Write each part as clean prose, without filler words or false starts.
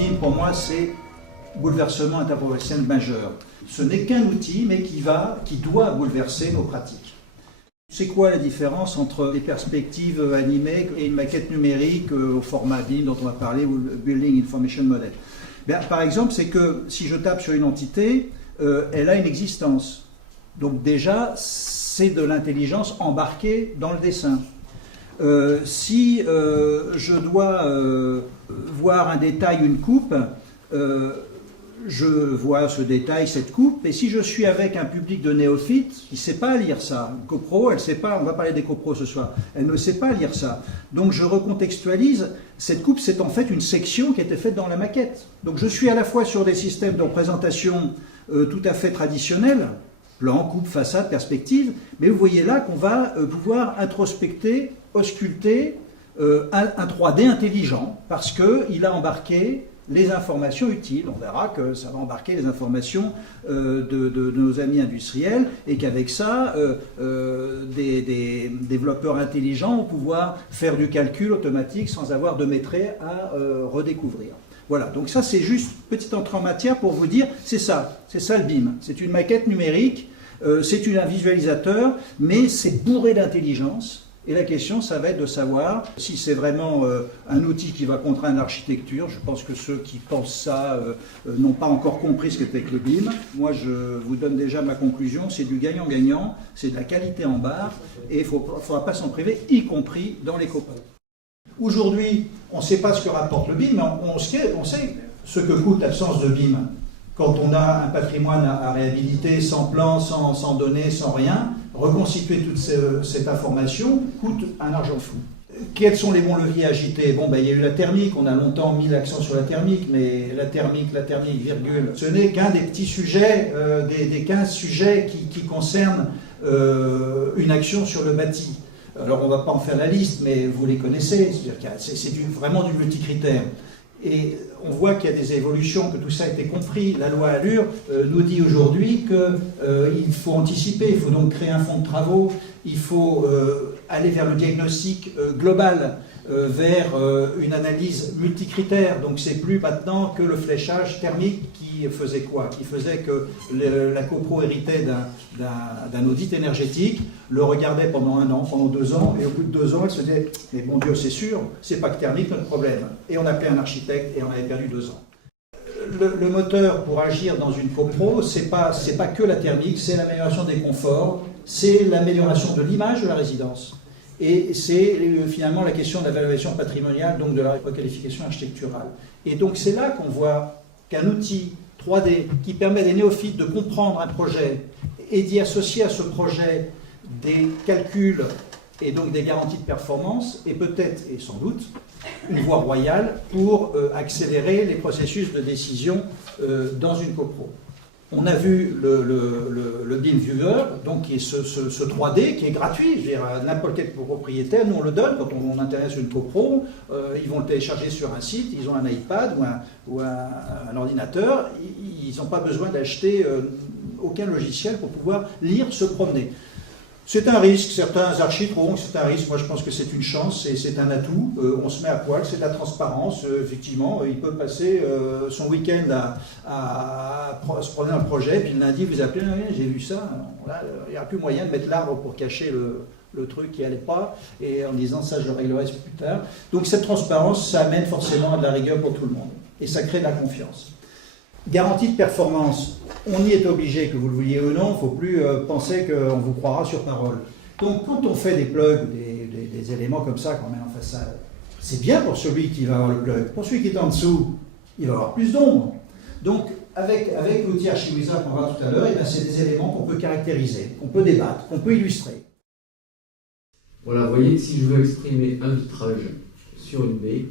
BIM, pour moi, c'est bouleversement interprofessionnel majeur. Ce n'est qu'un outil, mais qui doit bouleverser nos pratiques. C'est quoi la différence entre des perspectives animées et une maquette numérique au format BIM dont on va parler, ou le Building Information Model? Bien, par exemple, c'est que si je tape sur une entité, elle a une existence. Donc déjà, c'est de l'intelligence embarquée dans le dessin. Si je dois voir un détail, une coupe, je vois ce détail, cette coupe, et si je suis avec un public de néophytes qui ne sait pas lire ça, une copro, elle ne sait pas, on va parler des copros ce soir, elle ne sait pas lire ça. Donc je recontextualise, cette coupe c'est en fait une section qui était faite dans la maquette. Donc je suis à la fois sur des systèmes de représentation tout à fait traditionnels, plan, coupe, façade, perspective, mais vous voyez là qu'on va pouvoir introspecter, ausculter un 3D intelligent, parce qu'il a embarqué les informations utiles. On verra que ça va embarquer les informations de nos amis industriels et qu'avec ça, des développeurs intelligents vont pouvoir faire du calcul automatique sans avoir de maîtrise à redécouvrir. Voilà, donc ça c'est juste petite entrée en matière pour vous dire, c'est ça le BIM. C'est une maquette numérique, c'est un visualisateur, mais c'est bourré d'intelligence. Et la question, ça va être de savoir si c'est vraiment un outil qui va contraindre l'architecture. Je pense que ceux qui pensent ça n'ont pas encore compris ce qu'était que le BIM. Moi, je vous donne déjà ma conclusion, c'est du gagnant-gagnant, c'est de la qualité en barre, et il ne faudra pas s'en priver, y compris dans les copros. Aujourd'hui, on ne sait pas ce que rapporte le BIM, mais on sait ce que coûte l'absence de BIM. Quand on a un patrimoine à réhabiliter sans plan, sans données, sans rien, reconstituer toute cette information coûte un argent fou. Quels sont les bons leviers agités? Bon, il y a eu la thermique, on a longtemps mis l'accent sur la thermique, mais la thermique, virgule, ce n'est qu'un des petits sujets, des 15 sujets qui concernent une action sur le bâti. Alors on ne va pas en faire la liste, mais vous les connaissez, c'est vraiment du multicritère. Et on voit qu'il y a des évolutions, que tout ça a été compris. La loi Allure nous dit aujourd'hui qu'il faut anticiper, il faut donc créer un fonds de travaux, il faut aller vers le diagnostic global, vers une analyse multicritère. Donc c'est plus maintenant que le fléchage thermique qui faisait quoi? Qui faisait que la copro héritait d'un audit énergétique, le regardait pendant 1 an, pendant 2 ans, et au bout de 2 ans, elle se disait « mais bon Dieu, c'est sûr, c'est pas que thermique notre problème ». Et on appelait un architecte et on avait perdu 2 ans. Le moteur pour agir dans une copro, c'est pas que la thermique, c'est l'amélioration des conforts, c'est l'amélioration de l'image de la résidence. Et c'est finalement la question de la valorisation patrimoniale, donc de la requalification architecturale. Et donc c'est là qu'on voit qu'un outil 3D qui permet à des néophytes de comprendre un projet et d'y associer à ce projet des calculs et donc des garanties de performance est peut-être, et sans doute, une voie royale pour accélérer les processus de décision dans une copro. On a vu le BIM Viewer, donc qui est ce 3D qui est gratuit. Je veux dire, n'importe quel propriétaire, nous on le donne quand on intéresse une copro, ils vont le télécharger sur un site, ils ont un iPad ou un ordinateur, ils n'ont pas besoin d'acheter aucun logiciel pour pouvoir lire, se promener. C'est un risque, certains archis trouveront que c'est un risque, moi je pense que c'est une chance, c'est un atout, on se met à poil, c'est de la transparence, effectivement, il peut passer son week-end à se promener dans le projet, puis le lundi vous appelez, j'ai vu ça, là, il n'y a plus moyen de mettre l'arbre pour cacher le truc qui n'allait pas, et en disant ça je le réglerai plus tard. Donc cette transparence, ça amène forcément à de la rigueur pour tout le monde, et ça crée de la confiance. Garantie de performance, on y est obligé, que vous le vouliez ou non, il ne faut plus penser qu'on vous croira sur parole. Donc quand on fait des plugs, des éléments comme ça qu'on met en façade, c'est bien pour celui qui va avoir le plug. Pour celui qui est en dessous, il va avoir plus d'ombre. Donc avec l'outil Archiwizard qu'on verra tout à l'heure, c'est des éléments qu'on peut caractériser, qu'on peut débattre, qu'on peut illustrer. Voilà, vous voyez, si je veux exprimer un vitrage sur une baie,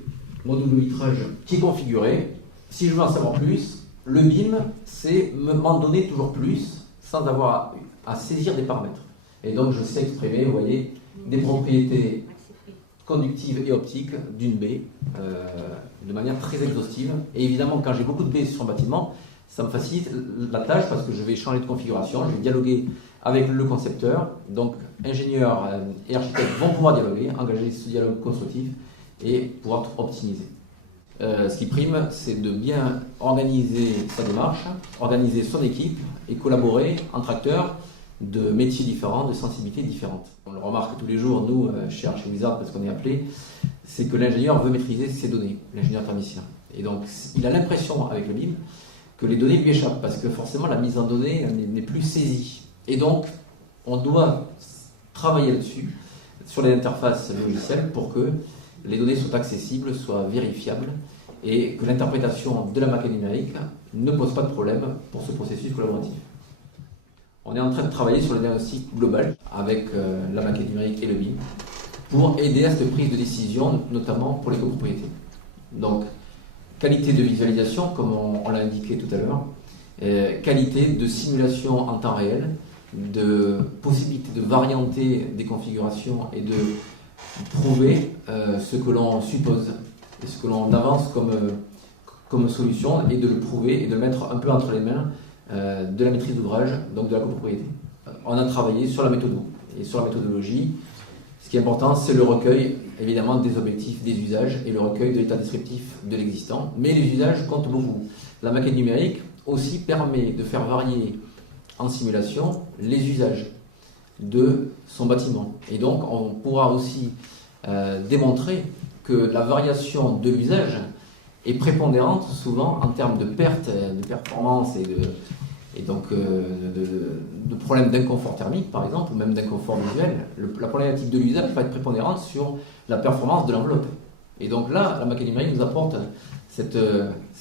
module vitrage qui est configuré, si je veux en savoir plus, le BIM, c'est m'en donner toujours plus sans avoir à saisir des paramètres. Et donc, je sais exprimer, vous voyez, des propriétés conductives et optiques d'une baie de manière très exhaustive. Et évidemment, quand j'ai beaucoup de baies sur un bâtiment, ça me facilite la tâche parce que je vais changer de configuration, je vais dialoguer avec le concepteur. Donc, ingénieurs et architectes vont pouvoir dialoguer, engager ce dialogue constructif et pouvoir optimiser. Ce qui prime, c'est de bien organiser sa démarche, organiser son équipe et collaborer entre acteurs de métiers différents, de sensibilités différentes. On le remarque tous les jours, nous, chez Archwizard, parce qu'on est appelé, c'est que l'ingénieur veut maîtriser ses données, l'ingénieur thermicien. Et donc, il a l'impression, avec le BIM, que les données lui échappent, parce que forcément, la mise en données n'est plus saisie. Et donc, on doit travailler là-dessus, sur les interfaces logicielles, pour que les données soient accessibles, soient vérifiables, et que l'interprétation de la maquette numérique ne pose pas de problème pour ce processus collaboratif. On est en train de travailler sur le diagnostic global avec la maquette numérique et le BIM pour aider à cette prise de décision, notamment pour les copropriétés. Donc, qualité de visualisation, comme on l'a indiqué tout à l'heure, qualité de simulation en temps réel, de possibilité de varianter des configurations et de prouver ce que l'on suppose et ce que l'on avance comme solution, et de le prouver et de le mettre un peu entre les mains de la maîtrise d'ouvrage, donc de la copropriété. On a travaillé sur la méthode et sur la méthodologie. Ce qui est important, c'est le recueil, évidemment, des objectifs, des usages, et le recueil de l'état descriptif de l'existant. Mais les usages comptent beaucoup. La maquette numérique aussi permet de faire varier en simulation les usages de son bâtiment. Et donc, on pourra aussi démontrer que la variation de l'usage est prépondérante souvent en termes de perte de performance et donc de problèmes d'inconfort thermique, par exemple, ou même d'inconfort visuel. La problématique de l'usage va être prépondérante sur la performance de l'enveloppe. Et donc là, la maquette numérique nous apporte cet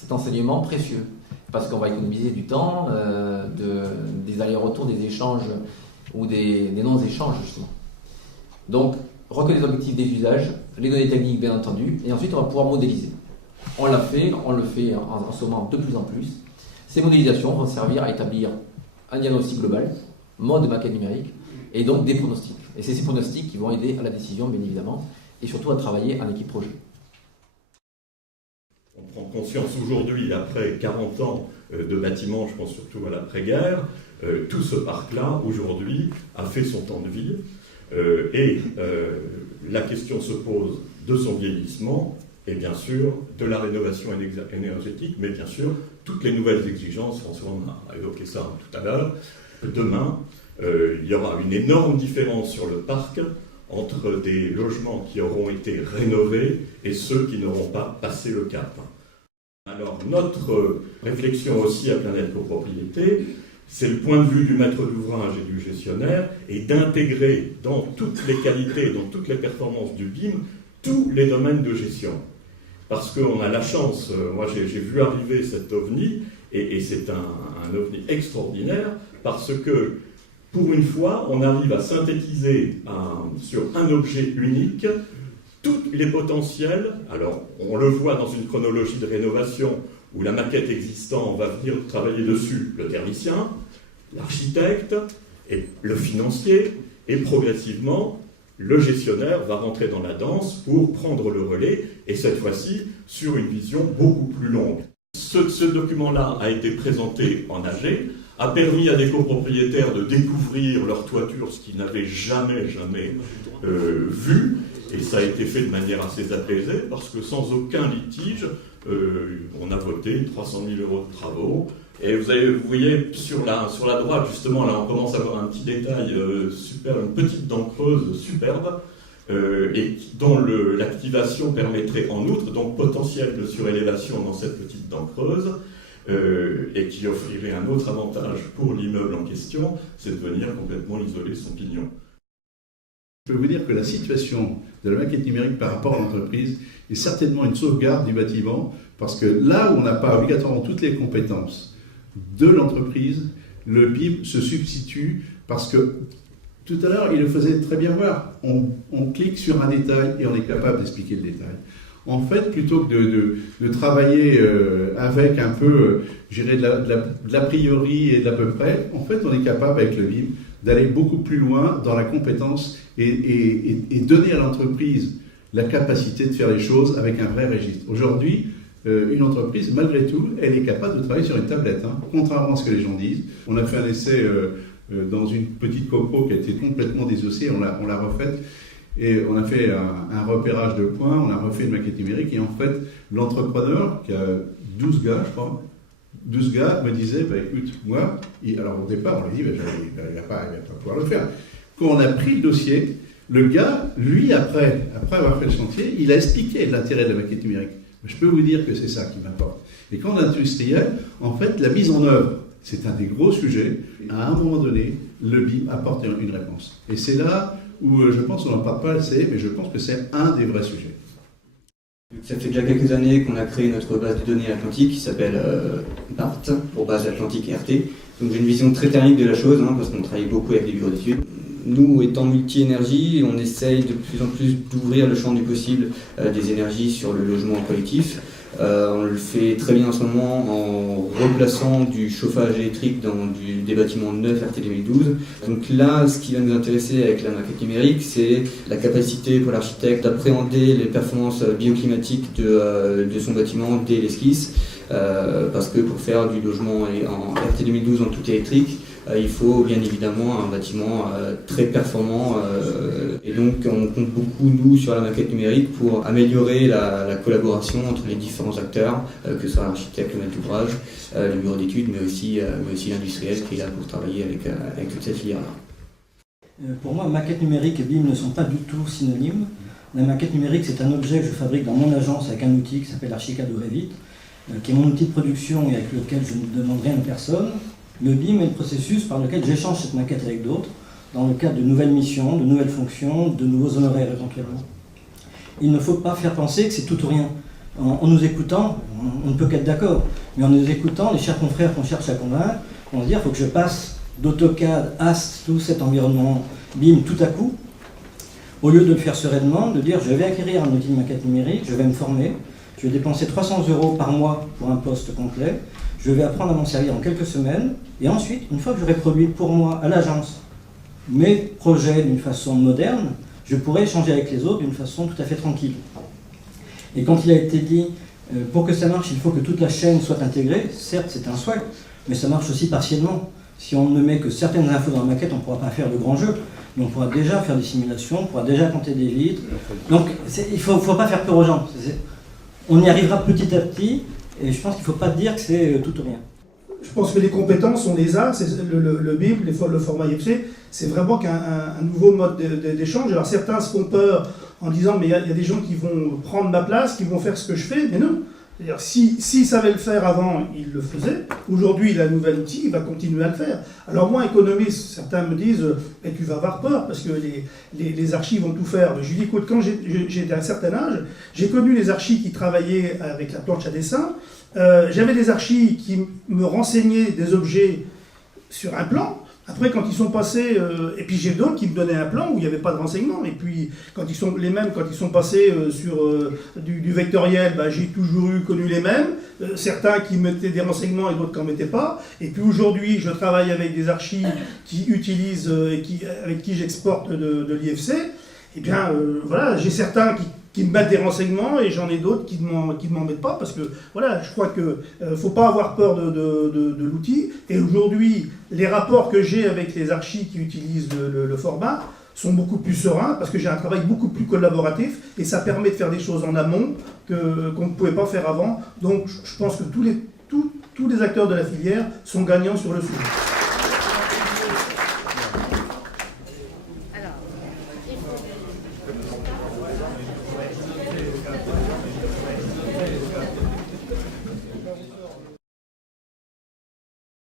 enseignement précieux, parce qu'on va économiser du temps, des allers-retours, des échanges ou des non-échanges, justement. Donc, recueil des objectifs des usages, les données techniques, bien entendu, et ensuite on va pouvoir modéliser. On le fait en ce moment de plus en plus. Ces modélisations vont servir à établir un diagnostic global, mode maquette numérique, et donc des pronostics. Et c'est ces pronostics qui vont aider à la décision, bien évidemment, et surtout à travailler en équipe projet. On prend conscience aujourd'hui, après 40 ans de bâtiments, je pense surtout à l'après-guerre, tout ce parc-là, aujourd'hui, a fait son temps de vie. Et la question se pose de son vieillissement, et bien sûr de la rénovation énergétique, mais bien sûr toutes les nouvelles exigences. François on a évoqué ça tout à l'heure. Demain, il y aura une énorme différence sur le parc entre des logements qui auront été rénovés et ceux qui n'auront pas passé le cap. Alors notre réflexion aussi à Planète Copropriété, c'est le point de vue du maître d'ouvrage et du gestionnaire, et d'intégrer dans toutes les qualités, dans toutes les performances du BIM, tous les domaines de gestion. Parce qu'on a la chance, moi j'ai vu arriver cet OVNI, et c'est un OVNI extraordinaire, parce que pour une fois, on arrive à synthétiser sur un objet unique tous les potentiels. Alors on le voit dans une chronologie de rénovation, où la maquette existante va venir travailler dessus le thermicien, l'architecte, et le financier, et progressivement, le gestionnaire va rentrer dans la danse pour prendre le relais, et cette fois-ci sur une vision beaucoup plus longue. Ce document-là a été présenté en AG, a permis à des copropriétaires de découvrir leur toiture, ce qu'ils n'avaient jamais vu, et ça a été fait de manière assez apaisée, parce que sans aucun litige, on a voté 300 000 € de travaux. Et vous voyez sur la droite, justement, là on commence à avoir un petit détail super, une petite dent creuse superbe, et dont l'activation permettrait en outre, donc potentiel de surélévation dans cette petite dent creuse, et qui offrirait un autre avantage pour l'immeuble en question, c'est de venir complètement isoler son pignon. Je peux vous dire que la situation de la maquette numérique par rapport à l'entreprise est certainement une sauvegarde du bâtiment, parce que là où on n'a pas obligatoirement toutes les compétences de l'entreprise, le BIM se substitue, parce que tout à l'heure, il le faisait très bien voir. On clique sur un détail et on est capable d'expliquer le détail. En fait, plutôt que de travailler avec un peu, je dirais, de l'a priori et de l'à peu près, en fait, on est capable avec le BIM d'aller beaucoup plus loin dans la compétence et donner à l'entreprise la capacité de faire les choses avec un vrai registre. Aujourd'hui, une entreprise, malgré tout, elle est capable de travailler sur une tablette, hein, contrairement à ce que les gens disent. On a fait un essai dans une petite copro qui a été complètement désossée, on l'a refaite. et on a fait un repérage de points, on a refait une maquette numérique, et en fait, l'entrepreneur, qui a 12 gars, je crois, 12 gars me disaient, bah, écoute, moi, alors au départ, on lui dit, bah, il va pas pouvoir le faire. Quand on a pris le dossier, le gars, lui, après avoir fait le chantier, il a expliqué l'intérêt de la maquette numérique. Je peux vous dire que c'est ça qui m'importe. Et quand on est industriel, en fait, la mise en œuvre, c'est un des gros sujets. À un moment donné, le BIM apporte une réponse. Et c'est là où je pense qu'on n'en parle pas assez, mais je pense que c'est un des vrais sujets. Ça fait déjà quelques années qu'on a créé notre base de données atlantique qui s'appelle BART, pour base atlantique et RT. Donc j'ai une vision très thermique de la chose, parce qu'on travaille beaucoup avec les bureaux d'études. Nous, étant multi-énergie, on essaye de plus en plus d'ouvrir le champ du possible des énergies sur le logement collectif. On le fait très bien en ce moment en replaçant du chauffage électrique dans des bâtiments neufs RT 2012. Donc là, ce qui va nous intéresser avec la maquette numérique, c'est la capacité pour l'architecte d'appréhender les performances bioclimatiques de son bâtiment dès l'esquisse. Parce que pour faire du logement en RT 2012 en tout électrique, il faut bien évidemment un bâtiment très performant et donc on compte beaucoup nous sur la maquette numérique pour améliorer la collaboration entre les différents acteurs, que ce soit l'architecte, le maître d'ouvrage, le bureau d'études, mais aussi l'industriel qui est là pour travailler avec toute cette filière-là. Pour moi, maquette numérique et BIM ne sont pas du tout synonymes. La maquette numérique, c'est un objet que je fabrique dans mon agence avec un outil qui s'appelle Archicad ou Revit, qui est mon outil de production et avec lequel je ne demande rien à personne. Le BIM est le processus par lequel j'échange cette maquette avec d'autres, dans le cadre de nouvelles missions, de nouvelles fonctions, de nouveaux honoraires éventuellement. Il ne faut pas faire penser que c'est tout ou rien. En nous écoutant, on ne peut qu'être d'accord, mais en nous écoutant, les chers confrères qu'on cherche à convaincre, vont se dire, il faut que je passe d'AutoCAD, AST, tout cet environnement BIM tout à coup, au lieu de le faire sereinement, de dire, je vais acquérir un outil de maquette numérique, je vais me former, je vais dépenser 300 € par mois pour un poste complet, je vais apprendre à m'en servir en quelques semaines, et ensuite, une fois que j'aurai produit pour moi, à l'agence, mes projets d'une façon moderne, je pourrai échanger avec les autres d'une façon tout à fait tranquille. Et quand il a été dit, pour que ça marche, il faut que toute la chaîne soit intégrée, certes c'est un souhait, mais ça marche aussi partiellement. Si on ne met que certaines infos dans la maquette, on ne pourra pas faire de grands jeux, mais on pourra déjà faire des simulations, on pourra déjà compter des vitres. Donc il ne faut pas faire peur aux gens. On y arrivera petit à petit, et je pense qu'il ne faut pas dire que c'est tout ou rien. Je pense que les compétences, on les a, c'est le BIM, le format IFC, c'est vraiment qu'un nouveau mode d'échange. Alors certains se font peur en disant mais il y a des gens qui vont prendre ma place, qui vont faire ce que je fais, mais non. C'est-à-dire s'il savait le faire avant, il le faisait. Aujourd'hui, il a un nouvel outil, il va continuer à le faire. Alors moi, économiste, certains me disent mais tu vas avoir peur parce que les archis vont tout faire. Je lui dis écoute, quand j'étais à un certain âge, j'ai connu les archis qui travaillaient avec la planche à dessin. J'avais des archis qui me renseignaient des objets sur un plan. Après, quand ils sont passés, et puis j'ai d'autres qui me donnaient un plan où il n'y avait pas de renseignements. Et puis, quand ils sont passés sur du vectoriel, j'ai toujours connu les mêmes. Certains qui mettaient des renseignements et d'autres qui n'en mettaient pas. Et puis aujourd'hui, je travaille avec des archis qui utilisent, avec qui j'exporte de l'IFC. Eh bien, voilà, j'ai certains qui me mettent des renseignements et j'en ai d'autres qui ne m'en mettent pas parce que voilà, je crois que faut pas avoir peur de l'outil. Et aujourd'hui, les rapports que j'ai avec les archis qui utilisent le format sont beaucoup plus sereins parce que j'ai un travail beaucoup plus collaboratif et ça permet de faire des choses en amont qu'on ne pouvait pas faire avant. Donc je pense que tous les acteurs de la filière sont gagnants sur le sujet.